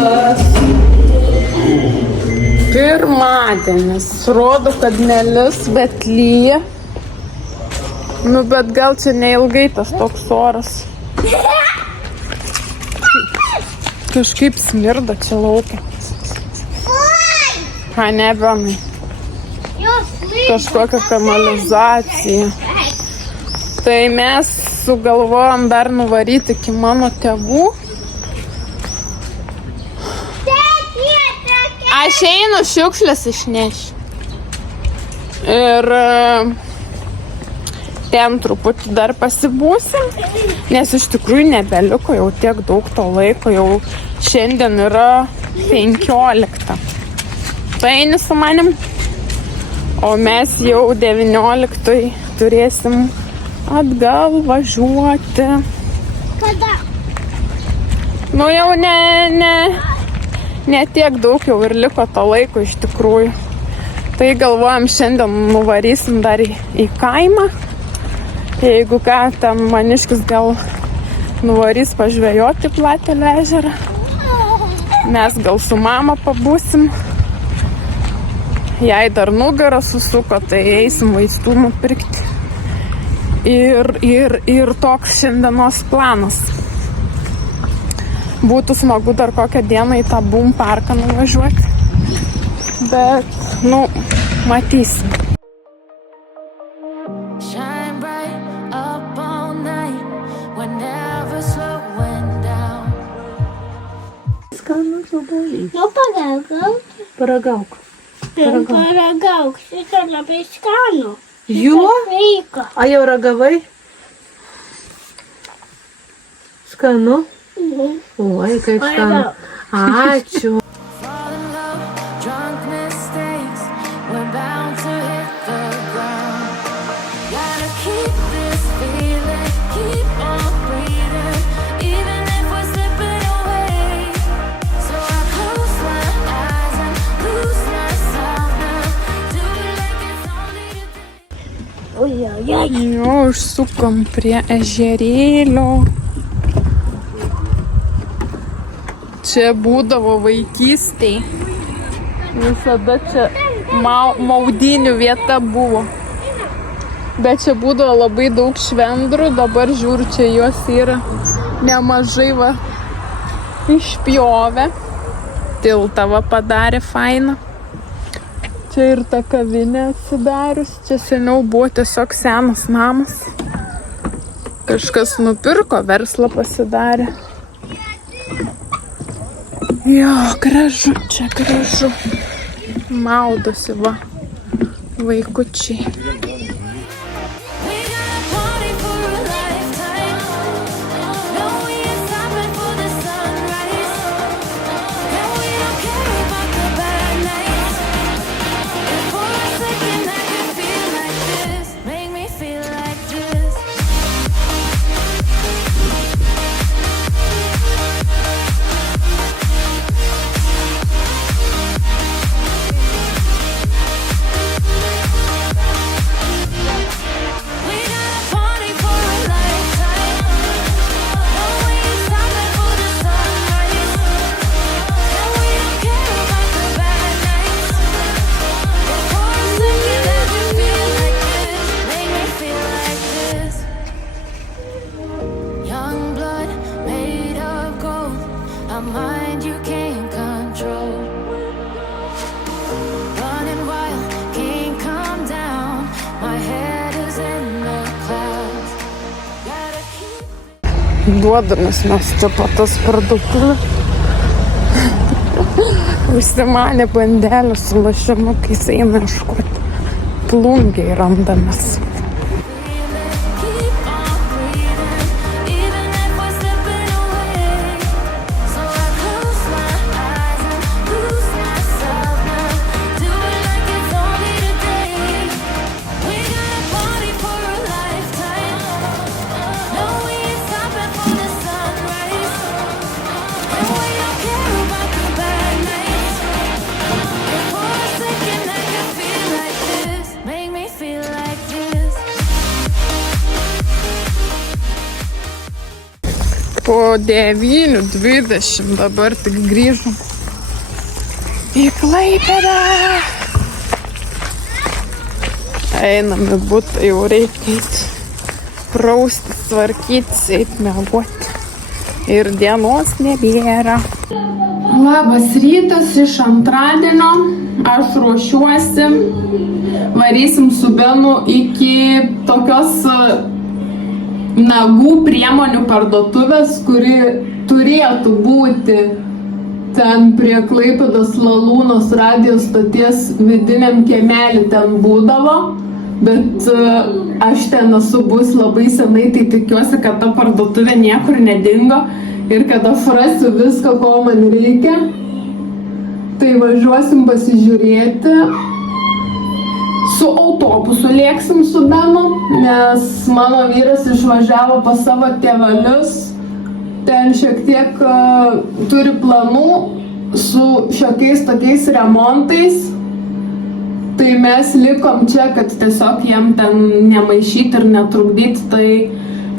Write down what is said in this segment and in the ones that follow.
rytas. Pirmadienis. Rodo, kad nelis, bet lyja. Nu, bet gal čia neilgai tas toks oras. Kažkaip smirda čia laukia. Ne, Benai. Kažkokia kanalizacija. Tai mes sugalvojom dar nuvaryti iki mano tėvų. Aš einu šiukšlės išnešiu. Ir ten truputį dar pasibūsim, nes iš tikrųjų nebeliko jau tiek daug to laiko, jau šiandien yra 15. Tai eini su manim, o mes jau 19 turėsim atgal važiuoti. Kada? Nu jau ne tiek daug jau ir liko to laiko iš tikrųjų. Tai galvojam šiandien nuvarysim dar į kaimą. Jeigu ką, ten maniškis gal nuvarys pažvejoti Platelių ežerą. Mes gal su mama pabūsim. Jei dar nugarą susuko, tai eisim vaistų nupirkti. Ir toks šiandienos planas. Būtų smagu dar kokią dieną į tą Boom parką nuvažiuoti. Bet, matysim. Skanus obuolys. Nu, paragauk. Paragauk. Paragauk, šitą labai skanu. Jo? Sveika. A jau ragavai? Skanu? Oi, kaip skanu. Ačiū. Jo, užsukom prie ežerėlio. Čia būdavo vaikystėj. Visada čia maudynių vieta buvo. Bet čia būdavo labai daug švendrų. Dabar žiūriu, čia juos yra nemažai išpjovę. Tiltą padarė fainą. Čia ir ta kavinė atsidarius. Čia seniau buvo tiesiog senas namas. Kažkas nupirko, verslą pasidarė. Jo, gražu, čia gražu. Maudosi vaikučiai. Duodamas mes čia patas parduotuvę. Užsimanė bandelę su lašinukais, eina ieškoti. Plungiai randamės. Make me feel like this. po 9:20 dabar tik grįžom į Klaipėdą. Einam į butą, jau reikia eiti praustis, tvarkytis, eiti miegoti. Ir dienos nebėra. Labas rytas iš antradienio. Aš ruošiuosi. Varysim su Benu iki tokios nagų priemonių parduotuvės, kuri turėtų būti ten prie Klaipėdos Lalūnos radijos stoties vidiniam kiemelį ten būdavo, bet aš ten esu bus labai senai, tai tikiuosi, kad ta parduotuvė niekur nedingo ir kad aš rasiu viską, ko man reikia. Tai važiuosim pasižiūrėti. Su autobusu lėksim su Benu, nes mano vyras išvažiavo pas savo tėvelius. Ten šiek tiek turi planų su šiokiais tokiais remontais. Tai mes likom čia, kad tiesiog jiem ten nemaišyti ir netrukdyti, tai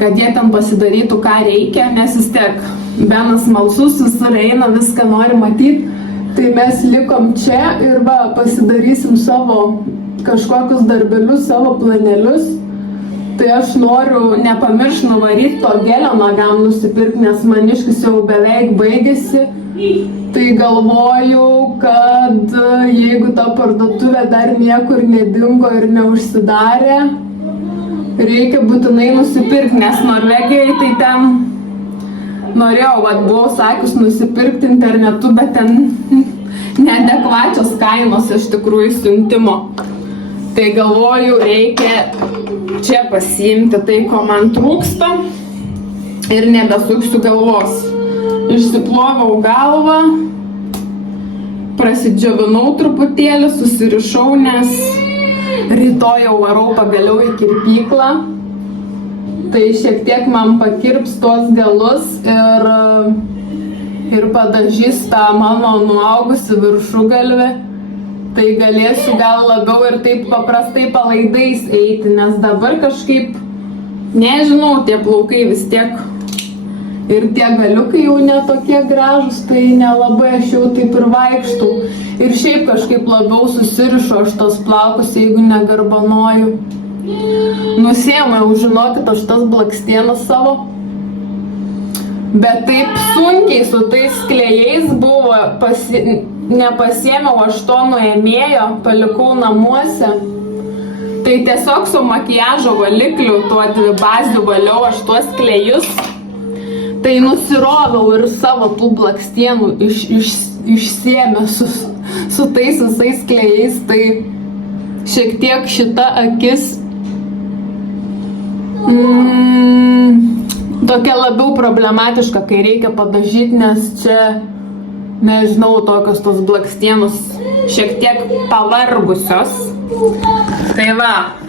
kad jie ten pasidarytų, ką reikia, nes vis tiek Benas smalsus, visur eina, viską nori matyti. Tai mes likom čia ir pasidarysim savo kažkokius darbelius, savo planelius. Tai aš noriu nepamiršti nuvaryti to gelio nagam nusipirkti, nes maniškis jau beveik baigėsi. Tai galvoju, kad jeigu ta parduotuvė dar niekur nedingo ir neužsidarė, reikia būtinai nusipirkti, nes Norvegijoje tai ten norėjau, buvau sakius nusipirkti internetu, bet ten neadekvačios kainos iš tikrųjų siuntimo. Tai galvoju, reikia čia pasiimti tai, ko man trūksta ir nebesuksiu galvos. Išsiploviau galvą, prasidžiovinau truputėlį, susirišau, nes rytoj jau varau pagaliau į kirpyklą. Tai šiek tiek man pakirps tuos galus ir padažys tą mano nuaugusi viršugalvį. Tai galėsiu gal labiau ir taip paprastai palaidais eiti, nes dabar kažkaip, nežinau, tie plaukai vis tiek ir tie galiukai jau netokie gražus, tai nelabai aš jau taip ir vaikštau. Ir šiaip kažkaip labiau susirišu aš tos plaukus, jeigu negarbanoju. Nusiėmiau, žinokit, aš tas blakstienas savo. Bet taip sunkiai su tais klėjais buvo, nepasiėmiau aš to nuėmėjo, palikau namuose. Tai tiesiog su makiažo valikliu, tuo dvibaziu valiau aš tuos klėjus. Tai nusiroviau ir savo tų blakstienų išsiėmė su tais visais klėjais. Tai šiek tiek šita akis tokia labiau problematiška, kai reikia padažyti, nes čia, nežinau, tokios tos blakstienos šiek tiek pavargusios. Tai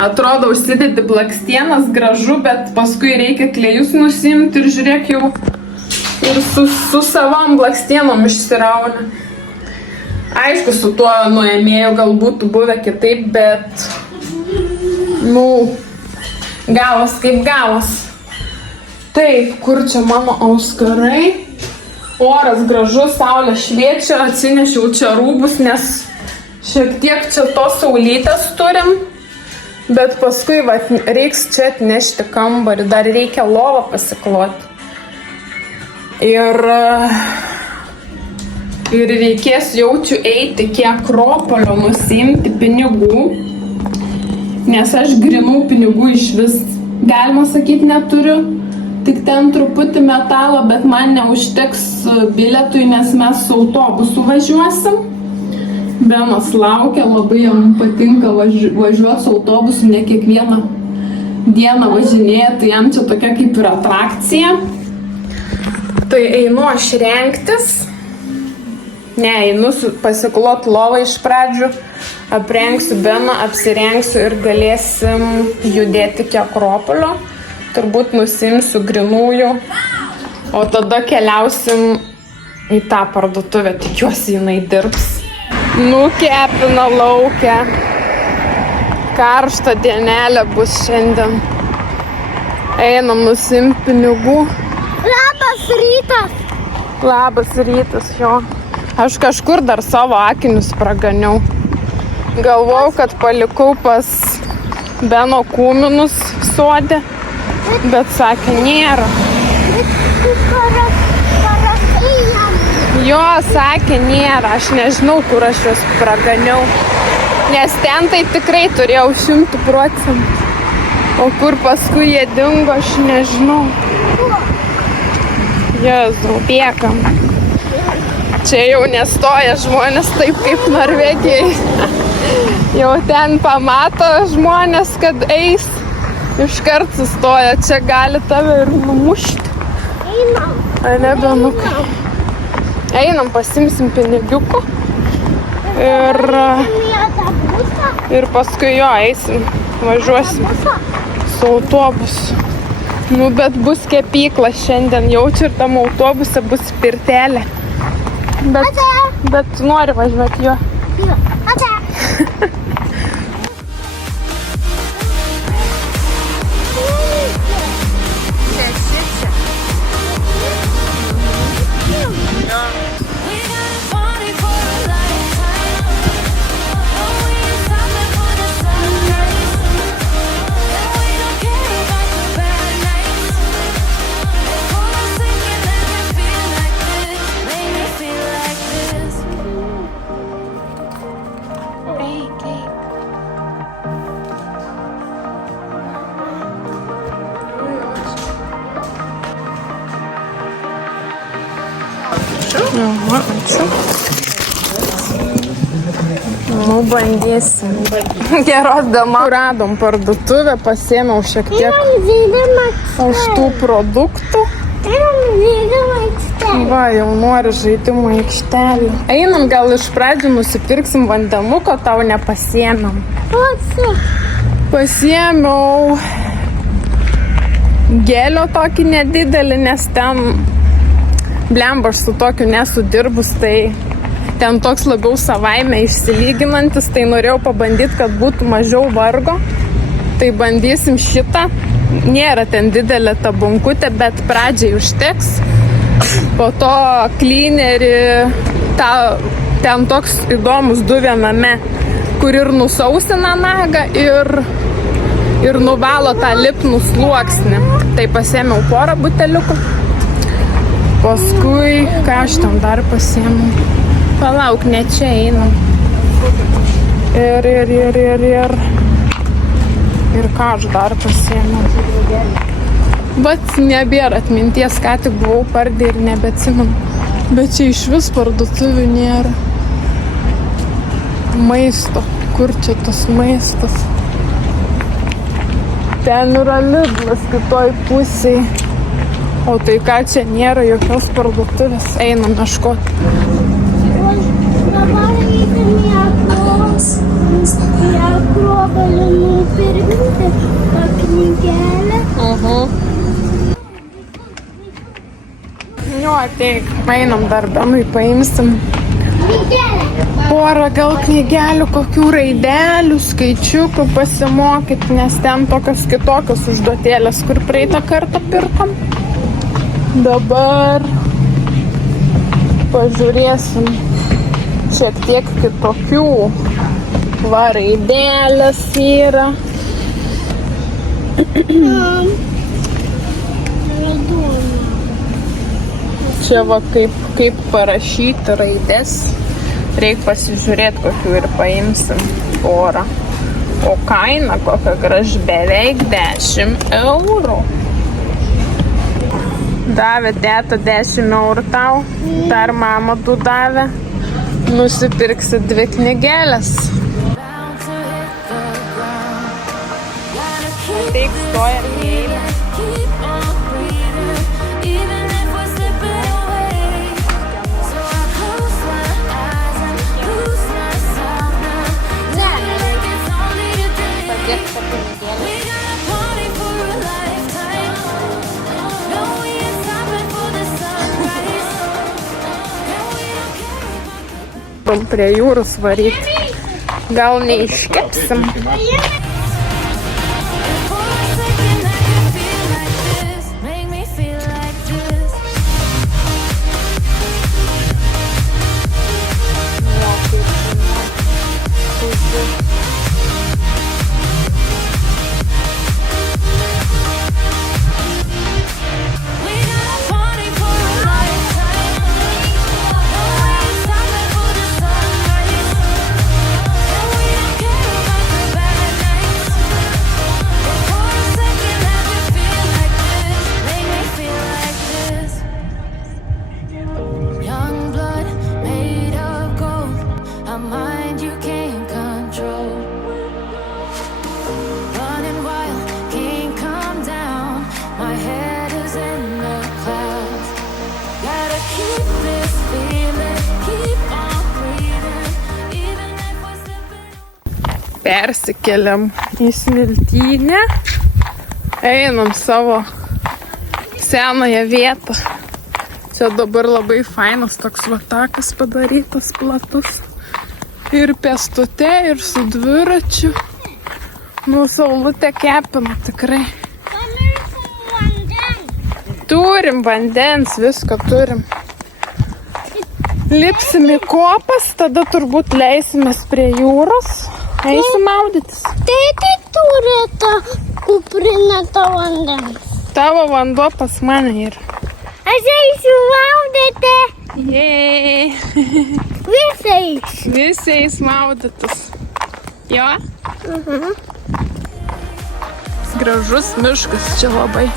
atrodo, užsidėti blakstienas gražu, bet paskui reikia klėjus nusimti ir žiūrėk jau ir su savom blakstienom išsirauna. Aišku, su tuo nuėmėjų gal būtų buvę kitaip, bet gavos kaip gavos. Taip, kur čia mano auskarai? Oras gražus, saulė šviečia, atsinešiau čia rūbus, nes šiek tiek čia tos saulytės turim, bet paskui reiks čia atnešti kambarį, dar reikia lovą pasikloti. Ir reikės jaučiu eiti iki Akropolio nusiimti pinigų, nes aš grinų pinigų iš vis, galima sakyti, neturiu. Tik ten truputį metalo, bet man neužteks bilietui, nes mes su autobusu važiuosim. Benas laukia, labai jam patinka važiuoti su autobusu, ne kiekvieną dieną važinėja, tai jam čia tokia kaip ir atrakcija. Tai einu aš rengtis. Einu pasiklot lovą iš pradžių, aprengsiu Beną, apsirengsiu ir galėsim judėti iki Akropolio. Turbūt nusimsiu grinųjų, o tada keliausim į tą parduotuvę, tikiuosi jinai dirbs. Nukepina laukia. Karšta dienelė bus šiandien. Einam nusimti pinigų. Labas rytas. Labas rytas, jo. Aš kažkur dar savo akinius praganiau. Galvojau, kad palikau pas Beno kūminus sode, bet sakė, nėra. Jo, sakė, nėra. Aš nežinau, kur aš juos praganiau. Nes ten tai tikrai turėjau 100%. O kur paskui jie dingo, aš nežinau. Jėzau, bėgam. Čia jau nestoja žmonės taip kaip Norvegijai. Jau ten pamato žmonės, kad eis. Iškart sustoja. Čia gali tave ir numušti. Einam. Ar ne, Benukai? Einam, pasimsim pinigiukų. Ir paskui jo eisim. Važiuosim su autobusu. Nu, bet bus kepykla šiandien. Jaučiu ir tam autobuse bus pirtelė. Bet tu nori važiuoti jo. Jo, ate. Ačiū. Nu, bandysim. Geros dama. Radom parduotuvę, pasėmiau šiek tiek už tų produktų. Va, jau nori žaidimo aikštelį. Einam, gal iš pradžių nusipirksim vandenuko, tau nepasėmiam. Pasėmiau gelio tokį nedidelį, nes ten blemba, aš su tokiu nesu dirbus, tai ten toks labiau savaime išsilyginantis, tai norėjau pabandyti, kad būtų mažiau vargo. Tai bandysim šitą. Nėra ten didelė ta bunkutė, bet pradžiai užteks. Po to cleanerį, ten toks įdomus 2 viename, kur ir nusausina nagą ir nuvalo tą lipnų sluoksnį. Tai pasėmiau porą buteliukų. Paskui, ką aš tam dar pasiėmiau? Palauk, ne čia einam. Ir ką aš dar pasiėmiau? Bet nebėra atminties, ką tik buvau pardė ir nebeatsimenu. Bet čia iš vis parduotuvių nėra. Maisto. Kur čia tas maistas? Ten yra Lidlas kitoj pusėje. O tai ką, čia nėra jokios parduotuvės. Einam ieškoti. Dabar eisim į Akropolių nupirkti tą knygelę. Jo, ateik. Einam dar Benui paimsim. Porą gal knygelių, kokių raidelių, skaičiukų pasimokyti, nes ten tokios kitokios užduotėlės, kur praeitą kartą pirkom. Dabar pažiūrėsim šiek tiek kitokių. Va, raidelės yra. Čia va kaip parašyti raidės. Reikia pasižiūrėti, kokių ir paimsim porą. O kaina kokia graži, beveik 10 eurų. Davė teta 10 eurų tau, dar mama tu davė. Nusipirksi 2 knygelės. Ateik, stojam į eilę. Prie jūros varyti. Gal neiškepsim. persikeliam į Smiltynę, einam savo senąją vietą. Čia dabar labai fainas toks takas padarytas, platus. Ir pėstute, ir su dviračiu. Nu, saulutė kepina tikrai. Turim vandens, viską turim. Lipsim į kopas, tada turbūt leisimės prie jūros. Eisim maudytis. Tėti turi tą kuprinę to vandens. Tavo vanduo pas mane yra. Aš eisiu maudyti. Jei. Visais. Visiais maudytis. Jo? Gražus miškas čia labai.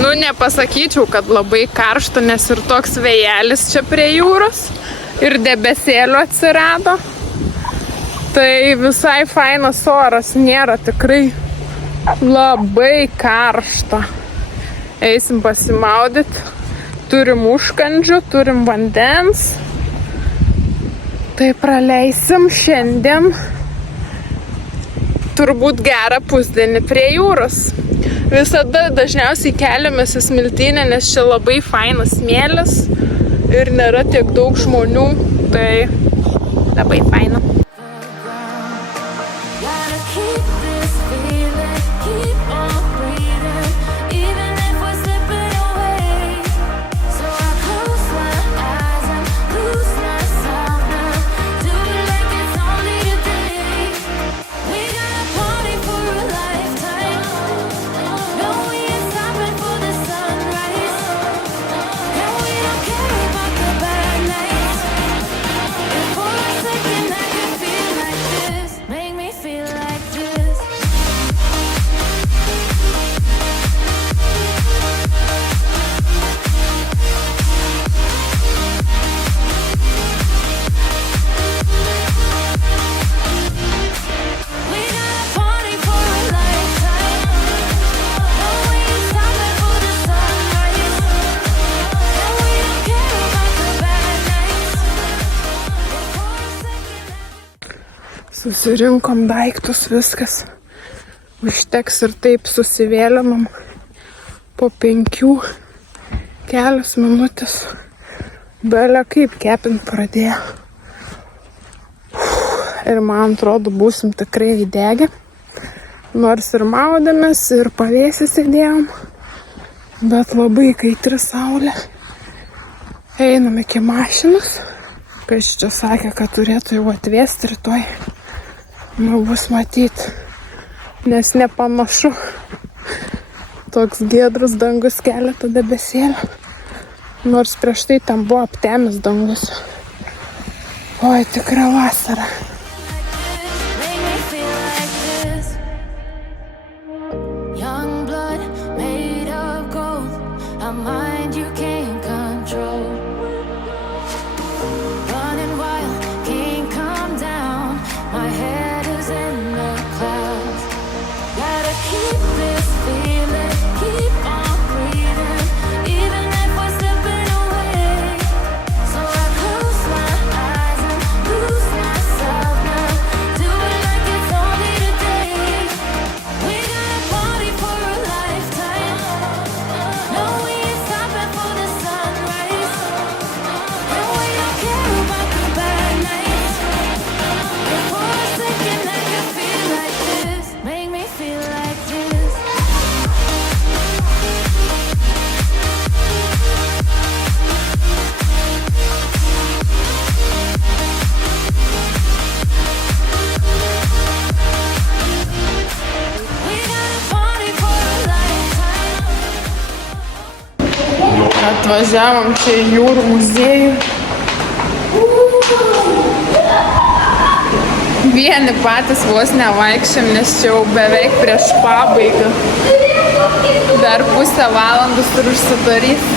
Nu, nepasakyčiau, kad labai karšta, nes ir toks vėjelis čia prie jūros ir debesėlių atsirado. Tai visai fainas oras, nėra tikrai labai karšta. Eisim pasimaudyti, turim užkandžių, turim vandens. Tai praleisim šiandien turbūt gerą pusdienį prie jūros. Visada dažniausiai keliamės į Smiltynę, nes čia labai fainas smėlis ir nėra tiek daug žmonių, tai labai faina. Susirinkom daiktus, viskas. Užteks ir taip susivėlinam po 5 kelias minutės. Belė kaip kepint pradėjo. Ir man atrodo, būsim tikrai įdegę. Nors ir maudėmės, ir pavėsį sėdėjom. Bet labai kaitri saulė. Einam iki mašinos. Kas čia sakė, kad turėtų jau atvėsti rytoj. Nu, bus matyti, nes nepanašu. Toks giedrus dangus, keletą debesėlių. Nors prieš tai tam buvo aptemęs dangus. Oi, tikra vasara. So Atvažiavom čia į jūrų muziejų. Vieni patys vos nevaikščiam, nes čia jau beveik prieš pabaigą. Dar pusę valandos ir užsidarys.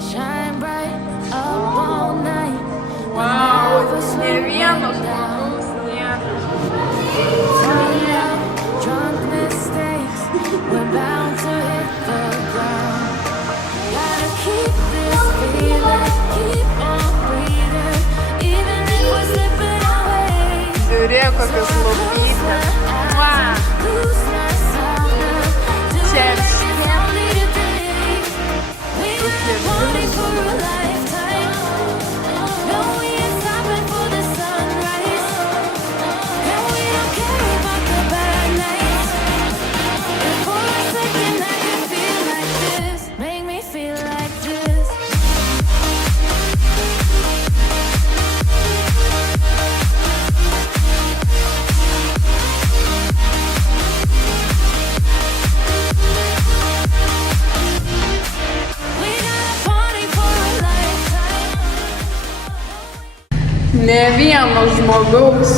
Shine bright up all night. Wow, ne vienas žmogus nėra. Turn up, drunk mistakes. We're bound to hit the ground. Gotta keep this feeling, keep on breathing, even if we're slipping away. Žiūrėk, kokios lopytės. Lose myself now. Do it like it's only today. We gotta party for a lifetime. No, we ain't stopping for the sunrise. No, we don't care about the bad nights. And for a second I can feel like this. Make me feel like this. We gotta party for a lifetime. Ne vieno žmogaus.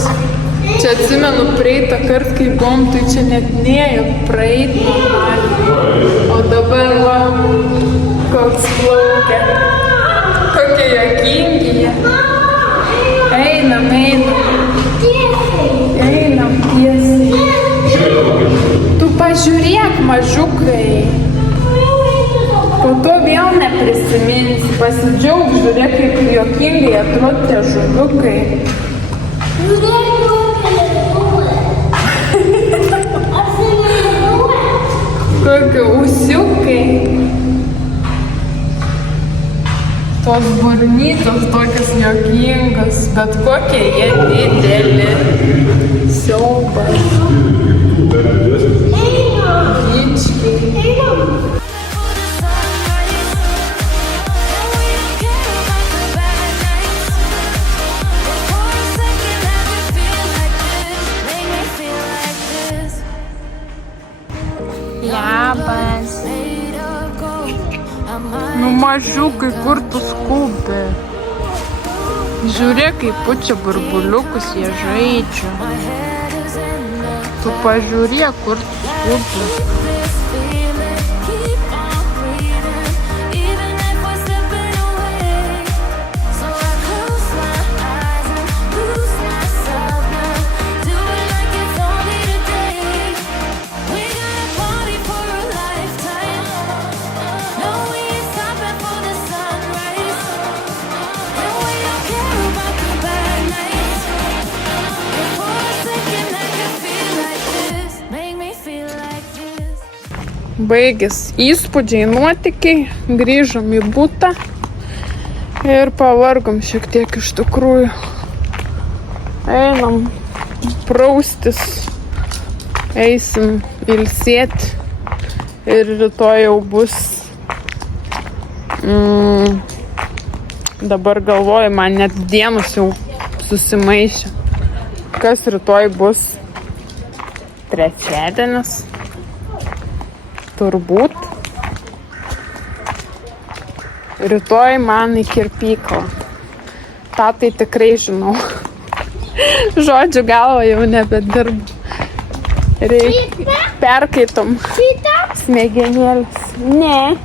Čia atsimenu praeitą kartą, kai buvom, tai čia net nėjo praeit normaliai. O dabar va, koks plaukia. Kokie juokingi jie. Einam, einam tiesiai. Tu pažiūrėk, mažiukai. Po to vėl neprisiminsi, pasidžiaug, žiūrėk, kaip juokingai atrodo tie žuviukai. Kokie ūsiukai. Tos burnytos tokios juokingas, bet kokie jie dideli. Siaubas. Dičkiai. For the sunrise. No, we don't care about the bad nights. And for a second I can feel like this. Make me feel like this. Labas. Made of gold. I'm Nu mažiukai, kur tu skubi? Žiūrėk, kaip pučia burbuliukus, jie žaidžia. my head is in the Tu pažiūrėk, kur tu skubi. this feeling. Keep on breathing, even if we're slipping away. So I close my eyes and lose myself now. Do it like it's only today. We gotta party for a lifetime. No, we ain't stopping for the sunrise. And we don't care about the bad nights. And for a second I can feel like this. Make me feel like this. Baigės įspūdžiai, nuotykiai, grįžom į butą ir pavargom šiek tiek iš tikrųjų. Einam praustis, eisim ilsėti ir rytoj jau bus. Dabar galvoju, man net dienos jau susimaišė. Kas rytoj bus? Trečiadienis. Turbūt. Rytoj man į kirpyklą. tą tai tikrai žinau. Žodžiu, galva jau nebedirbu. Reikia perkaitom smegenėlis. Ne.